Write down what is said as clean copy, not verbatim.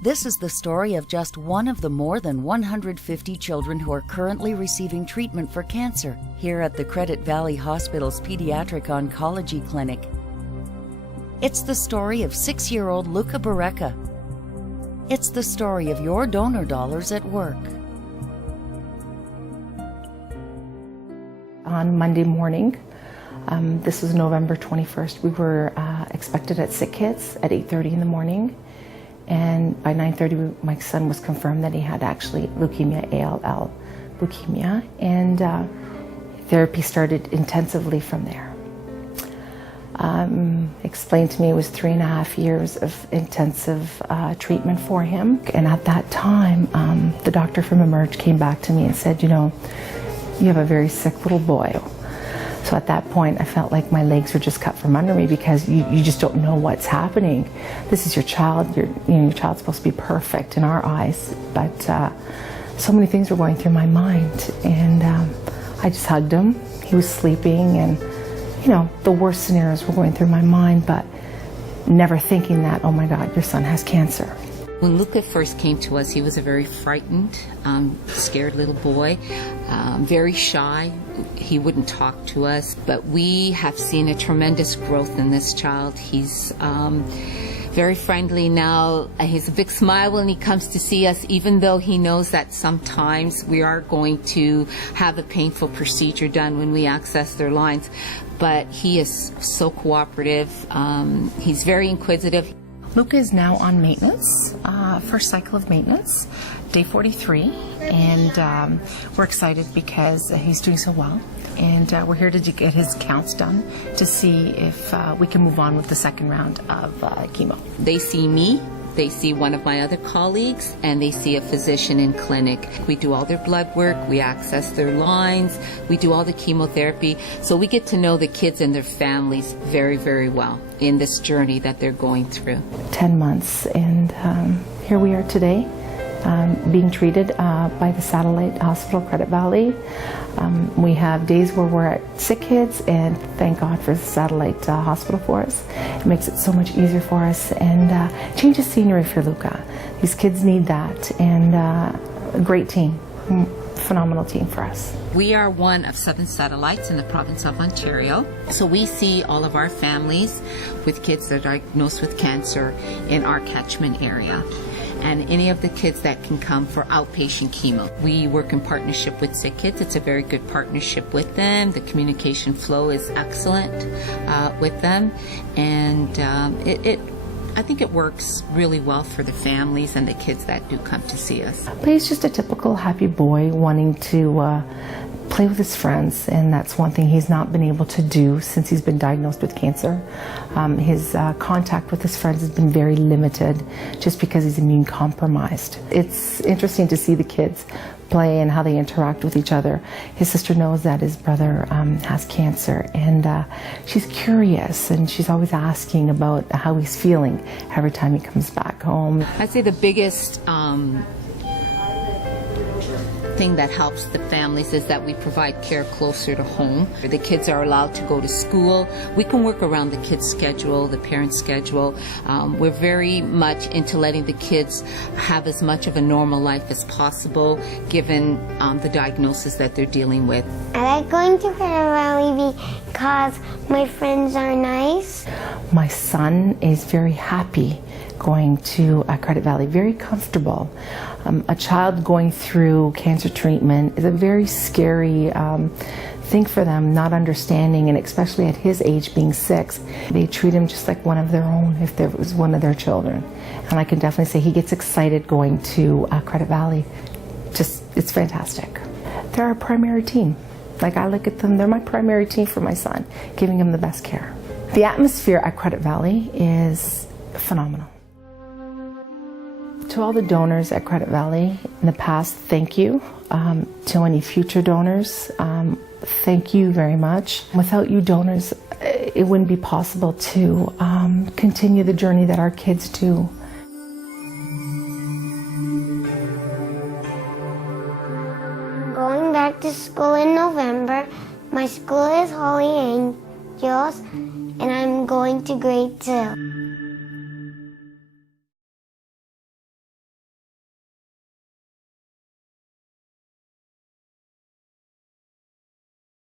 This is the story of just one of the more than 150 children who are currently receiving treatment for cancer here at the Credit Valley Hospital's Pediatric Oncology Clinic. It's the story of 6-year-old Luca. It's the story of your donor dollars at work. On Monday morning, this was November 21st, we were expected at sick kids at 8:30 in the morning. And by 9:30, my son was confirmed that he had actually leukemia, ALL leukemia, and therapy started intensively from there. Explained to me it was 3.5 years of intensive treatment for him. And at that time, the doctor from Emerge came back to me and said, you know, you have a very sick little boy. So at that point, I felt like my legs were just cut from under me because you just don't know what's happening. This is your child. Your child's supposed to be perfect in our eyes, but so many things were going through my mind. And I just hugged him. He was sleeping, and you know, the worst scenarios were going through my mind, but never thinking that, oh my God, your son has cancer. When Luca first came to us, he was a very frightened, scared little boy, very shy. He wouldn't talk to us, but we have seen a tremendous growth in this child. He's very friendly now. He's a big smile when he comes to see us, even though he knows that sometimes we are going to have a painful procedure done when we access their lines. But he is so cooperative. He's very inquisitive. Luca is now on maintenance, first cycle of maintenance, day 43, and we're excited because he's doing so well, and we're here to get his counts done to see if we can move on with the second round of chemo. They see me, they see one of my other colleagues, and they see a physician in clinic. We do all their blood work, we access their lines, we do all the chemotherapy, so we get to know the kids and their families very, very well in this journey that they're going through. 10 months, and here we are today, being treated by the satellite hospital, Credit Valley. We have days where we're at sick kids, and thank God for the satellite hospital for us. It makes it so much easier for us, and changes scenery for Luca. These kids need that, and a great team, phenomenal team for us. We are one of 7 satellites in the province of Ontario, so we see all of our families with kids that are diagnosed with cancer in our catchment area, and any of the kids that can come for outpatient chemo. We work in partnership with Sick Kids. It's a very good partnership with them. The communication flow is excellent with them, and I think it works really well for the families and the kids that do come to see us. But he's just a typical happy boy wanting to play with his friends, and that's one thing he's not been able to do since he's been diagnosed with cancer. His contact with his friends has been very limited just because he's immune compromised. It's interesting to see the kids play and how they interact with each other. His sister knows that his brother has cancer, and she's curious, and she's always asking about how he's feeling every time he comes back home. I'd say the biggest thing that helps the families is that we provide care closer to home. The kids are allowed to go to school. We can work around the kids' schedule, the parents' schedule. We're very much into letting the kids have as much of a normal life as possible, given the diagnosis that they're dealing with. I like going to Credit Valley because my friends are nice. My son is very happy going to Credit Valley, very comfortable. A child going through cancer treatment is a very scary thing for them, not understanding, and especially at his age, being 6, they treat him just like one of their own if there was one of their children. And I can definitely say he gets excited going to Credit Valley. Just, it's fantastic. They're our primary team. Like, I look at them, they're my primary team for my son, giving him the best care. The atmosphere at Credit Valley is phenomenal. To all the donors at Credit Valley in the past, thank you. To any future donors, thank you very much. Without you donors, it wouldn't be possible to continue the journey that our kids do. Going back to school in November. My school is Holy Angels, and I'm going to grade 2.